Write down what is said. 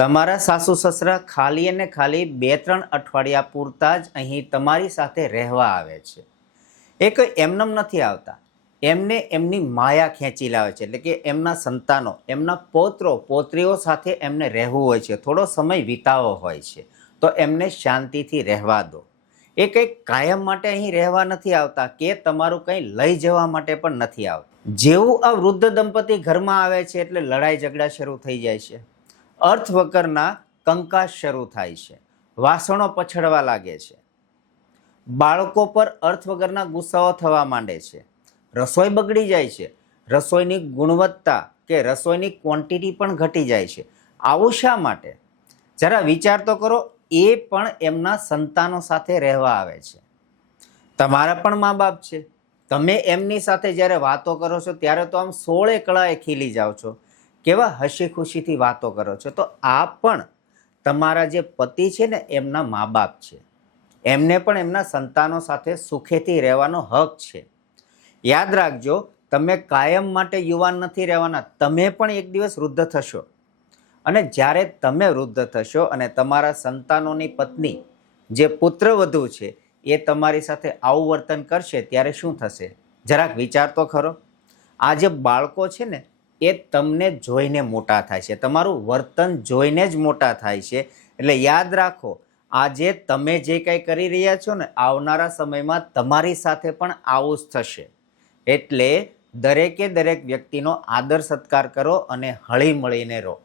તમારા સાસુ સસરા ખાલી અને ખાલી 2-3 અઠવાડિયા પૂરતા જ અહીં તમારી સાથે રહેવા આવે છે. એ કોઈ એમનેમ નથી આવતા. એમને એમની માયા ખેંચી લાવે છે. એટલે કે એમના સંતાનો, એમના પૌત્રો પૌત્રીઓ સાથે એમને રહેવું હોય છે, થોડો સમય વિતાવવો હોય છે, તો એમને શાંતિથી રહેવા દો. એ કંઈક કાયમ માટે અહીં રહેવા નથી આવતા કે તમારું કંઈ લઈ જવા માટે પણ નથી આવતા. જેવું આ વૃદ્ધ દંપતી ઘરમાં આવે છે એટલે લડાઈ ઝઘડા શરૂ થઈ જાય છે. અર્થ વગરના કંકાસ શરૂ થાય છે. વાસણો પછડવા લાગે છે. બાળકો પર અર્થ વગરના ગુસ્સાઓ થવા માંડે છે. રસોઈ બગડી જાય છે. રસોઈની ગુણવત્તા કે રસોઈની ક્વોન્ટિટી પણ ઘટી જાય છે. આવું શા માટે? જરા વિચાર તો કરો. એ પણ એમના સંતાનો સાથે રહેવા આવે છે. તમારા પણ મા બાપ છે. તમે એમની સાથે જ્યારે વાતો કરો છો ત્યારે તો આમ 16 કળાએ ખીલી જાઓ છો. કેવા હસી ખુશીથી વાતો કરો છો. તો આ પણ તમારા જે પતિ છે ને એમના મા બાપ છે. એમને પણ એમના સંતાનો સાથે સુખેથી રહેવાનો હક છે. યાદ રાખજો, તમે કાયમ માટે યુવાન નથી રહેવાના. તમે પણ એક દિવસ વૃદ્ધ થશો. અને જ્યારે તમે વૃદ્ધ થશો અને તમારા સંતાનોની પત્ની જે પુત્રવધુ છે એ તમારી સાથે આવું વર્તન કરશે ત્યારે શું થશે? જરાક વિચાર તો ખરો. આ જે બાળકો છે ને એ તમને જોઈને મોટા થાય છે, તમારું વર્તન જોઈને જ મોટા થાય છે. એટલે યાદ રાખો, આજે તમે જે કંઈ કરી રહ્યા છો ને આવનારા સમયમાં તમારી સાથે પણ આવું જ થશે. એટલે દરેકે દરેક વ્યક્તિનો આદર સત્કાર કરો અને હળી મળીને રહો.